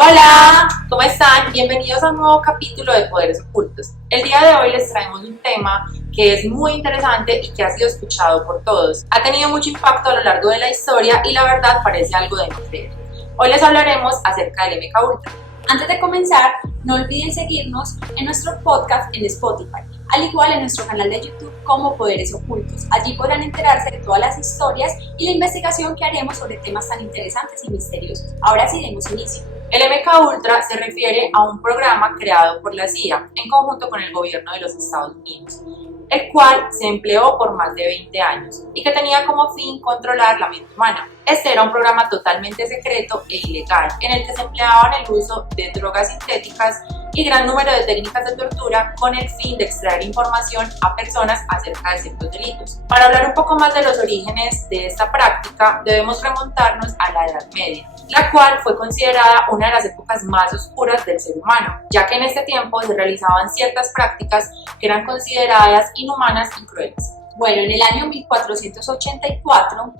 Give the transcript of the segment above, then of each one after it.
Hola, ¿cómo están? Bienvenidos a un nuevo capítulo de Poderes Ocultos. El día de hoy les traemos un tema que es muy interesante y que ha sido escuchado por todos. Ha tenido mucho impacto a lo largo de la historia y la verdad parece algo de no creer. Hoy les hablaremos acerca del MKUltra. Antes de comenzar, no olviden seguirnos en nuestro podcast en Spotify, al igual en nuestro canal de YouTube como Poderes Ocultos. Allí podrán enterarse de todas las historias y la investigación que haremos sobre temas tan interesantes y misteriosos. Ahora sí, demos inicio. El MKUltra se refiere a un programa creado por la CIA en conjunto con el gobierno de los Estados Unidos, el cual se empleó por más de 20 años y que tenía como fin controlar la mente humana. Este era un programa totalmente secreto e ilegal en el que se empleaban el uso de drogas sintéticas y gran número de técnicas de tortura con el fin de extraer información a personas acerca de ciertos delitos. Para hablar un poco más de los orígenes de esta práctica, debemos remontarnos a la Edad Media, la cual fue considerada una de las épocas más oscuras del ser humano, ya que en este tiempo se realizaban ciertas prácticas que eran consideradas inhumanas y crueles. Bueno, en el año 1484,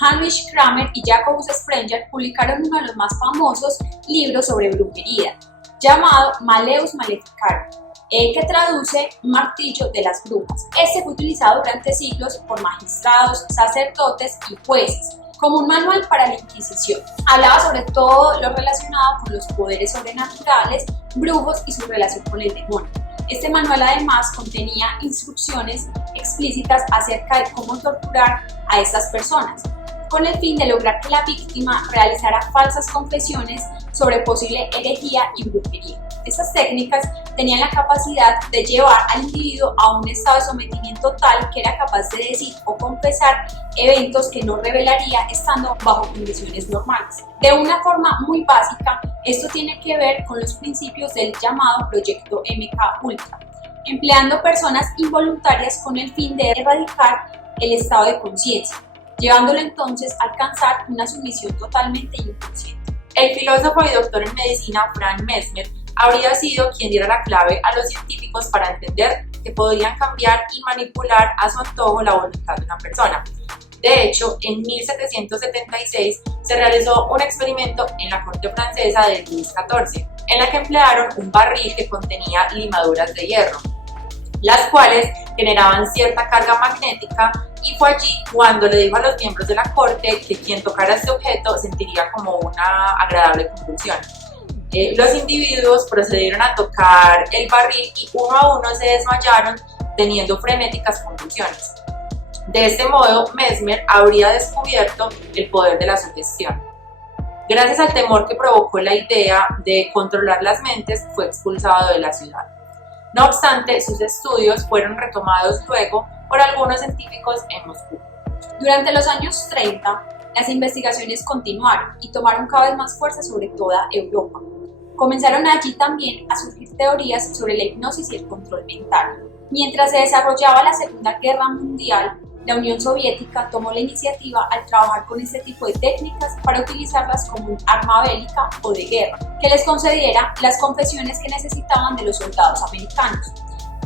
Heinrich Kramer y Jacobus Sprenger publicaron uno de los más famosos libros sobre brujería, llamado Malleus Maleficarum, que traduce Martillo de las Brujas. Este fue utilizado durante siglos por magistrados, sacerdotes y jueces como un manual para la Inquisición. Hablaba sobre todo lo relacionado con los poderes sobrenaturales, brujos y su relación con el demonio. Este manual además contenía instrucciones explícitas acerca de cómo torturar a estas personas, con el fin de lograr que la víctima realizara falsas confesiones sobre posible herejía y brujería. Estas técnicas tenían la capacidad de llevar al individuo a un estado de sometimiento tal que era capaz de decir o confesar eventos que no revelaría estando bajo condiciones normales. De una forma muy básica, esto tiene que ver con los principios del llamado proyecto MKUltra, empleando personas involuntarias con el fin de erradicar el estado de conciencia, llevándolo entonces a alcanzar una sumisión totalmente inconsciente. El filósofo y doctor en medicina Frank Mesmer habría sido quien diera la clave a los científicos para entender que podrían cambiar y manipular a su antojo la voluntad de una persona. De hecho, en 1776 se realizó un experimento en la corte francesa de Luis XIV, en la que emplearon un barril que contenía limaduras de hierro, las cuales generaban cierta carga magnética, y fue allí cuando le dijo a los miembros de la corte que quien tocara este objeto sentiría como una agradable convulsión. Los individuos procedieron a tocar el barril y uno a uno se desmayaron teniendo frenéticas convulsiones. De este modo, Mesmer habría descubierto el poder de la sugestión. Gracias al temor que provocó la idea de controlar las mentes, fue expulsado de la ciudad. No obstante, sus estudios fueron retomados luego por algunos científicos en Moscú. Durante los años 30, las investigaciones continuaron y tomaron cada vez más fuerza sobre toda Europa. Comenzaron allí también a surgir teorías sobre la hipnosis y el control mental. Mientras se desarrollaba la Segunda Guerra Mundial, la Unión Soviética tomó la iniciativa al trabajar con este tipo de técnicas para utilizarlas como un arma bélica o de guerra, que les concediera las confesiones que necesitaban de los soldados americanos.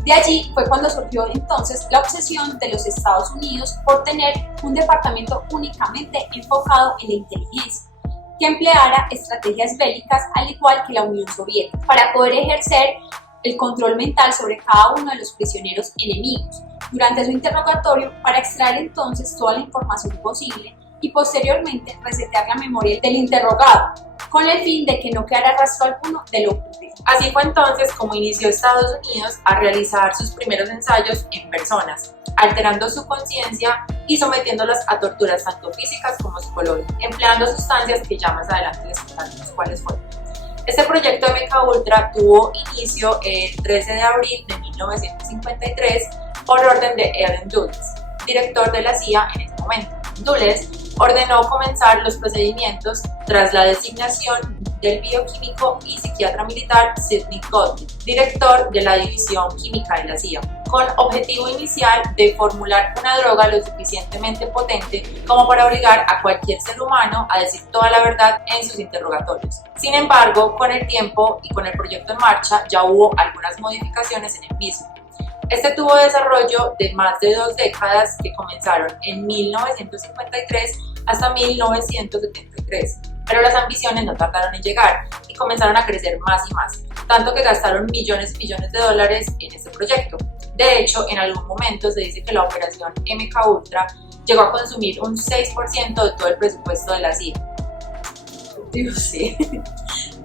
De allí fue cuando surgió entonces la obsesión de los Estados Unidos por tener un departamento únicamente enfocado en la inteligencia, que empleara estrategias bélicas al igual que la Unión Soviética, para poder ejercer el control mental sobre cada uno de los prisioneros enemigos durante su interrogatorio, para extraer entonces toda la información posible y posteriormente resetear la memoria del interrogado, con el fin de que no quedara rastro alguno de lo ocurrido. Así fue entonces como inició Estados Unidos a realizar sus primeros ensayos en personas, alterando su conciencia y sometiéndolas a torturas tanto físicas como psicológicas, empleando sustancias que ya más adelante les contaremos cuáles fueron. Este proyecto de MKUltra tuvo inicio el 13 de abril de 1953 por orden de Allen Dulles, director de la CIA en ese momento. Dulles ordenó comenzar los procedimientos tras la designación del bioquímico y psiquiatra militar Sidney Gottlieb, director de la División Química de la CIA, con objetivo inicial de formular una droga lo suficientemente potente como para obligar a cualquier ser humano a decir toda la verdad en sus interrogatorios. Sin embargo, con el tiempo y con el proyecto en marcha, ya hubo algunas modificaciones en el mismo. Este tuvo desarrollo de más de 2 décadas que comenzaron en 1953 hasta 1973, Pero las ambiciones no tardaron en llegar y comenzaron a crecer más y más, tanto que gastaron millones y millones de dólares en este proyecto. De hecho, en algún momento se dice que la operación MKUltra llegó a consumir un 6% de todo el presupuesto de la CIA. Dios, sí.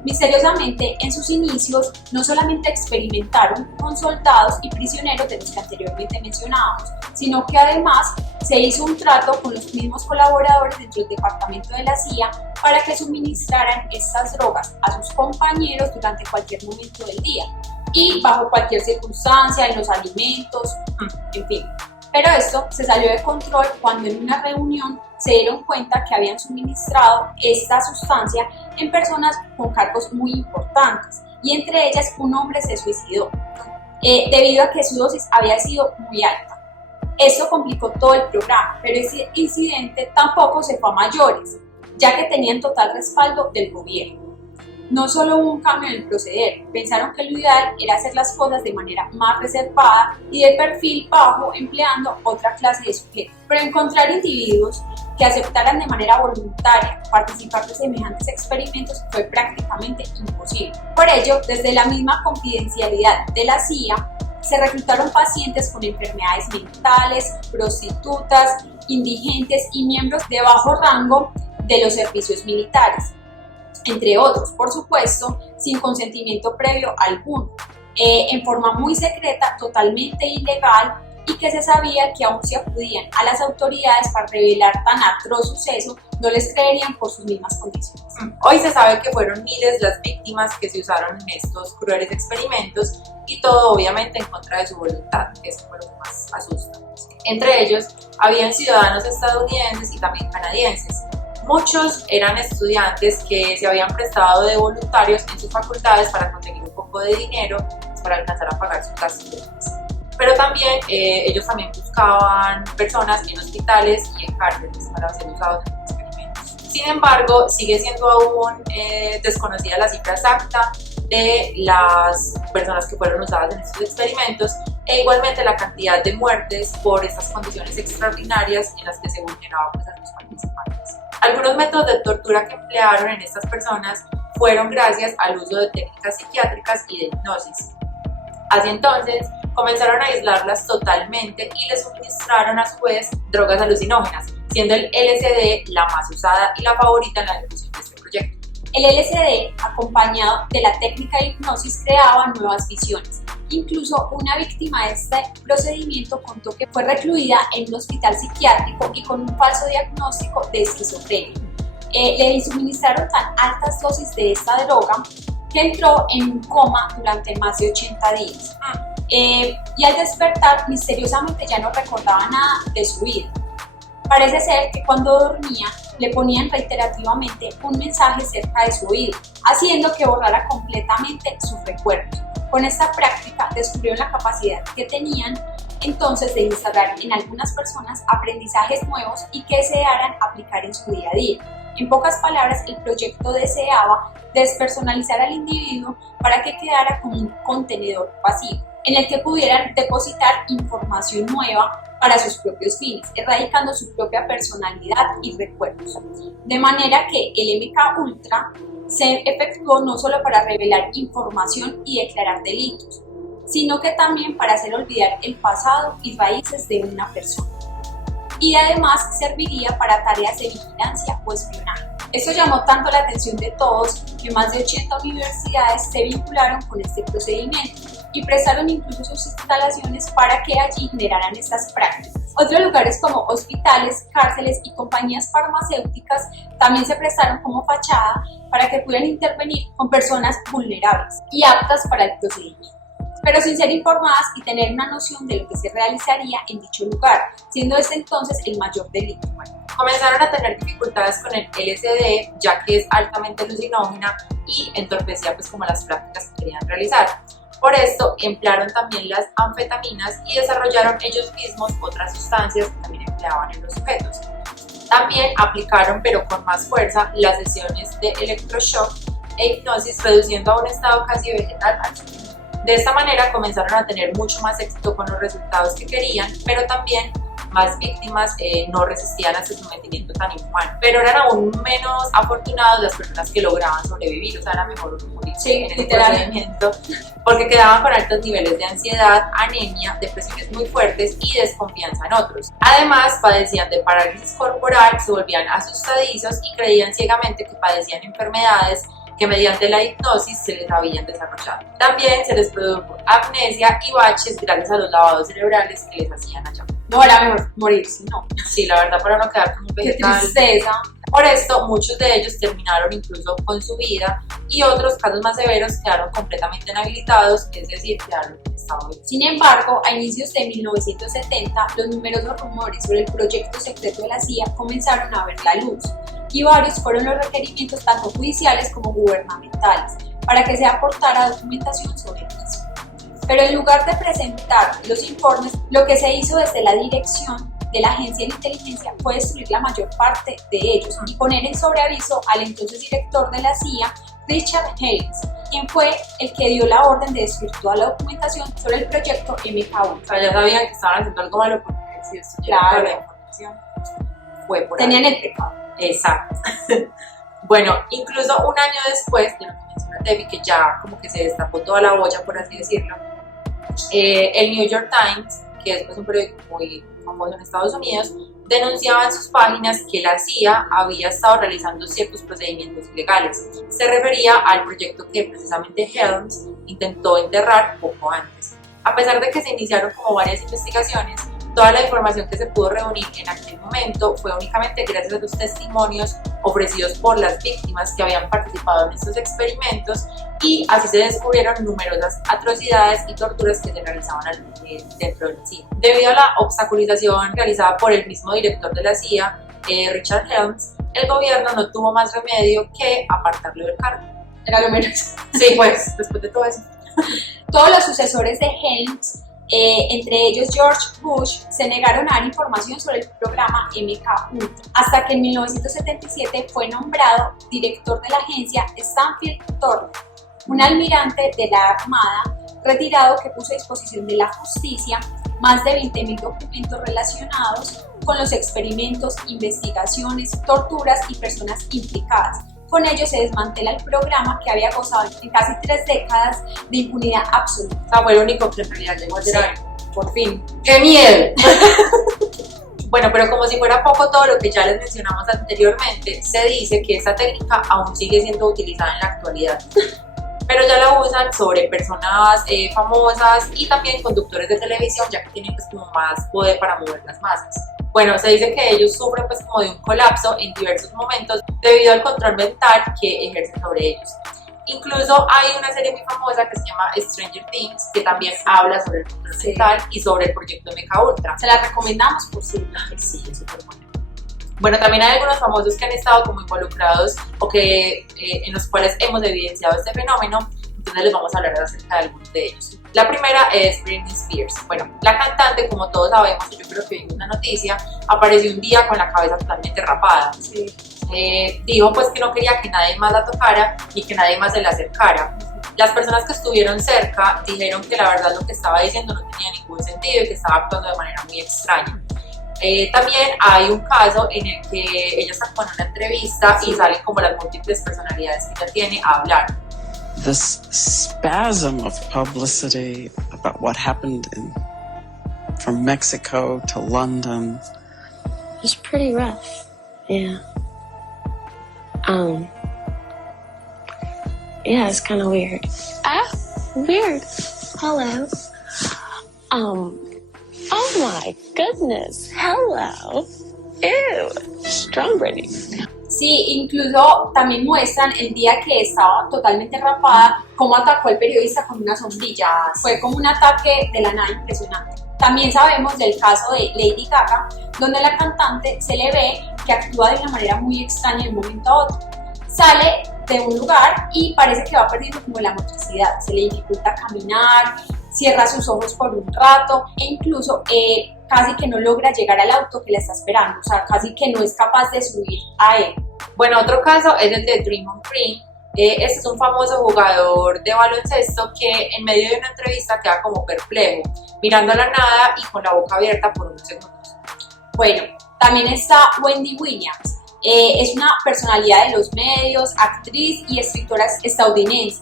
Misteriosamente, en sus inicios, no solamente experimentaron con soldados y prisioneros de los que anteriormente mencionábamos, sino que además se hizo un trato con los mismos colaboradores dentro del departamento de la CIA para que suministraran estas drogas a sus compañeros durante cualquier momento del día y bajo cualquier circunstancia, en los alimentos, en fin. Pero esto se salió de control cuando en una reunión se dieron cuenta que habían suministrado esta sustancia en personas con cargos muy importantes y entre ellas un hombre se suicidó debido a que su dosis había sido muy alta. Esto complicó todo el programa, pero ese incidente tampoco se fue a mayores, ya que tenían total respaldo del gobierno. No solo hubo un cambio en el proceder, pensaron que lo ideal era hacer las cosas de manera más reservada y de perfil bajo, empleando otra clase de sujetos. Pero encontrar individuos que aceptaran de manera voluntaria participar de semejantes experimentos fue prácticamente imposible. Por ello, desde la misma confidencialidad de la CIA, se reclutaron pacientes con enfermedades mentales, prostitutas, indigentes y miembros de bajo rango de los servicios militares, entre otros, por supuesto, sin consentimiento previo alguno, en forma muy secreta, totalmente ilegal, y que se sabía que aun si acudían a las autoridades para revelar tan atroz suceso, no les creerían por sus mismas condiciones. Hoy se sabe que fueron miles las víctimas que se usaron en estos crueles experimentos y todo obviamente en contra de su voluntad, que es lo que más asusta. Entre ellos, habían ciudadanos estadounidenses y también canadienses. Muchos eran estudiantes que se habían prestado de voluntarios en sus facultades para conseguir un poco de dinero para alcanzar a pagar sus gastos. Pero también ellos también buscaban personas en hospitales y en cárceles para ser usados en experimentos. Sin embargo, sigue siendo aún desconocida la cifra exacta de las personas que fueron usadas en estos experimentos e igualmente la cantidad de muertes por estas condiciones extraordinarias en las que se vulneraban a los participantes. Algunos métodos de tortura que emplearon en estas personas fueron gracias al uso de técnicas psiquiátricas y de hipnosis. Así entonces, comenzaron a aislarlas totalmente y les suministraron a su vez drogas alucinógenas, siendo el LSD la más usada y la favorita en la ejecución de este proyecto. El LSD, acompañado de la técnica de hipnosis, creaba nuevas visiones. Incluso una víctima de este procedimiento contó que fue recluida en un hospital psiquiátrico y con un falso diagnóstico de esquizofrenia. Le suministraron tan altas dosis de esta droga que entró en un coma durante más de 80 días. Y al despertar, misteriosamente ya no recordaba nada de su vida. Parece ser que cuando dormía le ponían reiterativamente un mensaje cerca de su oído, haciendo que borrara completamente sus recuerdos. Con esta práctica descubrieron la capacidad que tenían entonces de instalar en algunas personas aprendizajes nuevos y que desearan aplicar en su día a día. En pocas palabras, el proyecto deseaba despersonalizar al individuo para que quedara como un contenedor vacío, en el que pudieran depositar información nueva para sus propios fines, erradicando su propia personalidad y recuerdos. De manera que el MKUltra se efectuó no solo para revelar información y declarar delitos, sino que también para hacer olvidar el pasado y raíces de una persona. Y además serviría para tareas de vigilancia o espionaje. Esto llamó tanto la atención de todos que más de 80 universidades se vincularon con este procedimiento y prestaron incluso sus instalaciones para que allí generaran estas prácticas. Otros lugares como hospitales, cárceles y compañías farmacéuticas también se prestaron como fachada para que pudieran intervenir con personas vulnerables y aptas para el procedimiento, pero sin ser informadas y tener una noción de lo que se realizaría en dicho lugar, siendo este entonces el mayor delito. Comenzaron a tener dificultades con el LSD, ya que es altamente alucinógena y entorpecía como las prácticas que querían realizar. Por esto emplearon también las anfetaminas y desarrollaron ellos mismos otras sustancias que también empleaban en los sujetos. También aplicaron, pero con más fuerza, las sesiones de electroshock e hipnosis, reduciendo a un estado casi vegetal al sujeto. De esta manera comenzaron a tener mucho más éxito con los resultados que querían, pero también más víctimas no resistían a este sometimiento tan inhumano. Pero eran aún menos afortunados las personas que lograban sobrevivir, o sea, era mejor morir en el procedimiento, porque quedaban con altos niveles de ansiedad, anemia, depresiones muy fuertes y desconfianza en otros. Además, padecían de parálisis corporal, se volvían asustadizos y creían ciegamente que padecían enfermedades que mediante la hipnosis se les habían desarrollado. También se les produjo amnesia y baches gracias a los lavados cerebrales que les hacían allá. No era mejor morirse, no. Sí, la verdad, para no quedar como un vegetal. Qué tristeza. Por esto, muchos de ellos terminaron incluso con su vida y otros casos más severos quedaron completamente inhabilitados, es decir, quedaron en estado de... Sin embargo, a inicios de 1970, los numerosos rumores sobre el proyecto secreto de la CIA comenzaron a ver la luz, y varios fueron los requerimientos tanto judiciales como gubernamentales para que se aportara documentación sobre el mismo. Pero en lugar de presentar los informes, lo que se hizo desde la dirección de la Agencia de Inteligencia fue destruir la mayor parte de ellos y poner en sobreaviso al entonces director de la CIA, Richard Helms, quien fue el que dio la orden de destruir toda la documentación sobre el proyecto MK Ultra. O sea, ya sabían que estaban haciendo algo malo porque si destruyeron toda la información fue por Tenían el pecado. Exacto. Bueno, incluso un año después de lo que menciona Debbie, que ya como que se destapó toda la olla, por así decirlo, el New York Times, que es pues, un periódico muy famoso en Estados Unidos, denunciaba en sus páginas que la CIA había estado realizando ciertos procedimientos ilegales. Se refería al proyecto que precisamente Helms intentó enterrar poco antes. A pesar de que se iniciaron como varias investigaciones, toda la información que se pudo reunir en aquel momento fue únicamente gracias a los testimonios ofrecidos por las víctimas que habían participado en estos experimentos, y así se descubrieron numerosas atrocidades y torturas que se realizaban dentro de la CIA. Debido a la obstaculización realizada por el mismo director de la CIA, Richard Helms, el gobierno no tuvo más remedio que apartarlo del cargo. Era lo menos. Sí, pues, después de todo eso. Todos los sucesores de Helms, entre ellos George Bush, se negaron a dar información sobre el programa MK Ultra, hasta que en 1977 fue nombrado director de la agencia Stanfield Turner, un almirante de la Armada retirado que puso a disposición de la justicia más de 20.000 documentos relacionados con los experimentos, investigaciones, torturas y personas implicadas. Con ello se desmantela el programa que había gozado en casi 3 décadas de impunidad absoluta. O sea, fue el único que en realidad llegó a hacer algo. Por fin. ¡Qué miedo! Bueno, pero como si fuera poco todo lo que ya les mencionamos anteriormente, se dice que esta técnica aún sigue siendo utilizada en la actualidad. Pero ya la usan sobre personas famosas y también conductores de televisión, ya que tienen pues como más poder para mover las masas. Bueno, se dice que ellos sufren pues como de un colapso en diversos momentos debido al control mental que ejercen sobre ellos. Incluso hay una serie muy famosa que se llama Stranger Things, que también habla sobre el control mental y sobre el proyecto MK Ultra. Se la recomendamos por si. Sí, es súper bueno. Bueno, también hay algunos famosos que han estado como involucrados o que en los cuales hemos evidenciado este fenómeno, entonces les vamos a hablar acerca de algunos de ellos. La primera es Britney Spears. Bueno, la cantante, como todos sabemos, y yo creo que vimos una noticia, apareció un día con la cabeza totalmente rapada. Sí. Dijo pues que no quería que nadie más la tocara y que nadie más se la acercara. Las personas que estuvieron cerca dijeron que la verdad lo que estaba diciendo no tenía ningún sentido y que estaba actuando de manera muy extraña. También hay un caso en el que ella sacó en una entrevista y salen como las múltiples personalidades que ella tiene a hablar. This spasm of publicity about what happened from Mexico to London was pretty rough. Yeah. Yeah, it's kind of weird. Weird. Hello. Oh my goodness. Hello. Ew. Strong Britney. Sí, incluso también muestran el día que estaba totalmente rapada, cómo atacó al periodista con una sombrilla. Fue como un ataque de la nada impresionante. También sabemos del caso de Lady Gaga, donde la cantante se le ve que actúa de una manera muy extraña de un momento a otro. Sale de un lugar y parece que va perdiendo como la motricidad, se le dificulta caminar, cierra sus ojos por un rato e incluso casi que no logra llegar al auto que la está esperando, o sea, casi que no es capaz de subir a él. Bueno, otro caso es el de Draymond Green. Este es un famoso jugador de baloncesto que en medio de una entrevista queda como perplejo, mirando a la nada y con la boca abierta por unos segundos. Bueno, también está Wendy Williams. Es una personalidad de los medios, actriz y escritora estadounidense.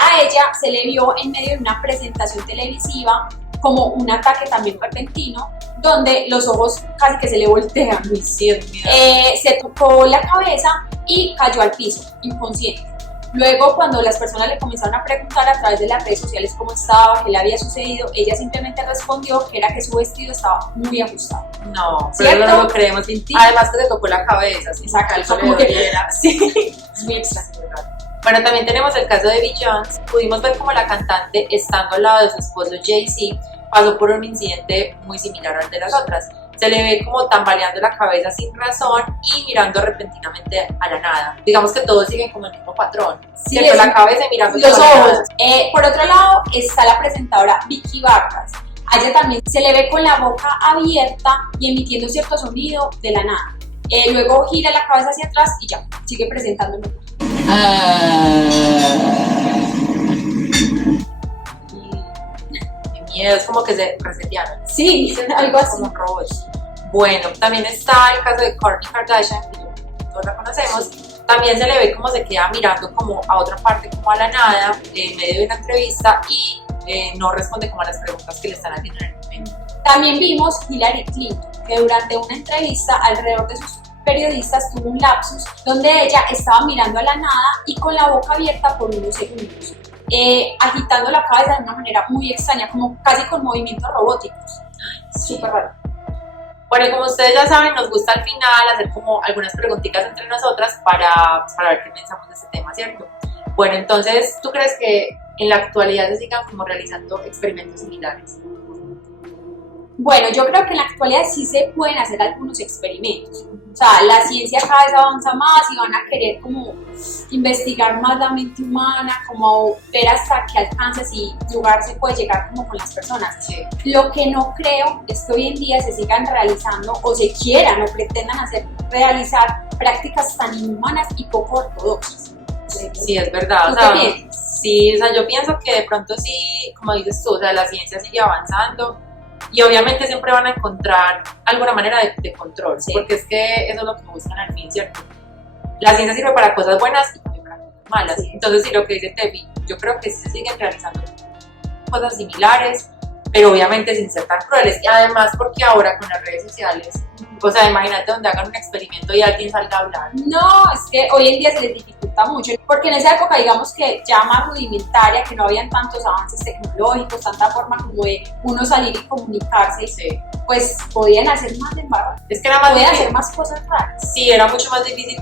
A ella se le vio en medio de una presentación televisiva como un ataque también repentino, donde los ojos casi que se le voltean. Se tocó la cabeza y cayó al piso, inconsciente. Luego, cuando las personas le comenzaron a preguntar a través de las redes sociales cómo estaba, qué le había sucedido, ella simplemente respondió que era que su vestido estaba muy ajustado. No, pero no lo creemos. Además que le tocó la cabeza, así exacto, como que sí, es muy extraño. Bueno, también tenemos el caso de Beyoncé. Pudimos ver cómo la cantante, estando al lado de su esposo Jay-Z, pasó por un incidente muy similar al de las otras. Se le ve como tambaleando la cabeza sin razón y mirando repentinamente a la nada. Digamos que todos siguen como el mismo patrón. Sí, la cabeza y mirando los ojos. Por otro lado está la presentadora Vicky Vargas. A ella también se le ve con la boca abierta y emitiendo cierto sonido de la nada. Luego gira la cabeza hacia atrás y ya, sigue presentándolo. Es como que se resetearon. Sí, algo así. Como robots. Bueno, también está el caso de Kourtney Kardashian, que todos la conocemos. También se le ve como se queda mirando como a otra parte, como a la nada, en medio de una entrevista y no responde como a las preguntas que le están haciendo en el momento. También vimos Hillary Clinton, que durante una entrevista alrededor de sus periodistas tuvo un lapsus donde ella estaba mirando a la nada y con la boca abierta por unos segundos. Agitando la cabeza de una manera muy extraña, como casi con movimientos robóticos. Súper raro. Bueno, y como ustedes ya saben, nos gusta al final hacer como algunas preguntitas entre nosotras para ver qué pensamos de este tema, ¿cierto? Bueno, entonces, ¿tú crees que en la actualidad se sigan como realizando experimentos similares? Bueno, yo creo que en la actualidad sí se pueden hacer algunos experimentos. O sea, la ciencia cada vez avanza más y van a querer como investigar más la mente humana, como ver hasta qué alcances y lugar se puede llegar como con las personas. Sí. Lo que no creo es que hoy en día se sigan realizando o se quieran o pretendan realizar prácticas tan inhumanas y poco ortodoxas. Sí, es verdad. O sea, sí, o sea, yo pienso que de pronto sí, como dices tú, o sea, la ciencia sigue avanzando. Y obviamente siempre van a encontrar alguna manera de control, sí. Porque es que eso es lo que buscan al fin, ¿cierto? La ciencia sirve para cosas buenas y también para cosas malas. Sí. Entonces, sí, lo que dice Tefi, yo creo que sí se siguen realizando cosas similares, pero obviamente sin ser tan crueles. Y además porque ahora con las redes sociales, o sea, imagínate donde hagan un experimento y alguien salga a hablar. No, es que hoy en día se les dificulta mucho, porque en esa época, digamos que ya más rudimentaria, que no habían tantos avances tecnológicos, tanta forma como de uno salir y comunicarse, sí. Pues podían hacer más de embargo. Es que era más podían difícil. hacer más cosas raras. Sí, era mucho más difícil,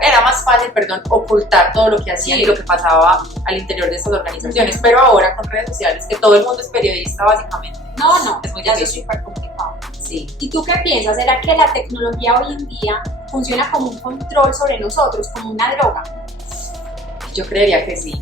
era más fácil, ocultar todo lo que hacían y lo que pasaba al interior de estas organizaciones. Pero ahora con redes sociales, que todo el mundo es periodista básicamente. No, es muy ya difícil. es súper complicado. Sí. ¿Y tú qué piensas? ¿Será que la tecnología hoy en día funciona como un control sobre nosotros, como una droga? Yo creería que sí.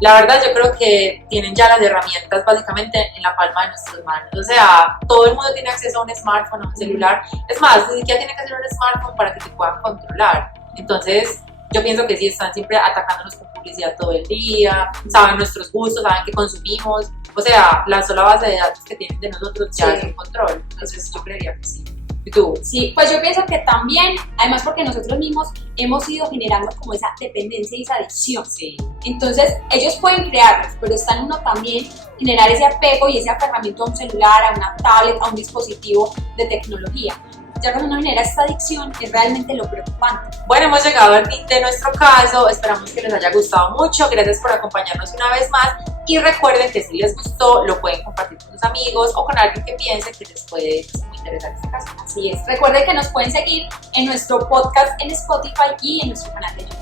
La verdad, yo creo que tienen ya las herramientas básicamente en la palma de nuestras manos. O sea, todo el mundo tiene acceso a un smartphone, a un celular. Es más, ni siquiera tiene que ser un smartphone para que te puedan controlar. Entonces, yo pienso que sí, están siempre atacándonos con publicidad todo el día, saben nuestros gustos, saben qué consumimos. O sea, la sola base de datos que tienen de nosotros ya es un control. Entonces, yo creería que sí. ¿Y tú? Sí, pues yo pienso que también, además porque nosotros mismos hemos ido generando como esa dependencia y esa adicción. Sí. Entonces, ellos pueden crearlos, pero está en uno también generar ese apego y ese aferramiento a un celular, a una tablet, a un dispositivo de tecnología. Ya cuando uno genera esta adicción es realmente lo preocupante. Bueno, hemos llegado al fin de nuestro caso, esperamos que les haya gustado mucho, gracias por acompañarnos una vez más y recuerden que si les gustó lo pueden compartir con sus amigos o con alguien que piense que les puede interesar este caso. Así es, recuerden que nos pueden seguir en nuestro podcast en Spotify y en nuestro canal de YouTube.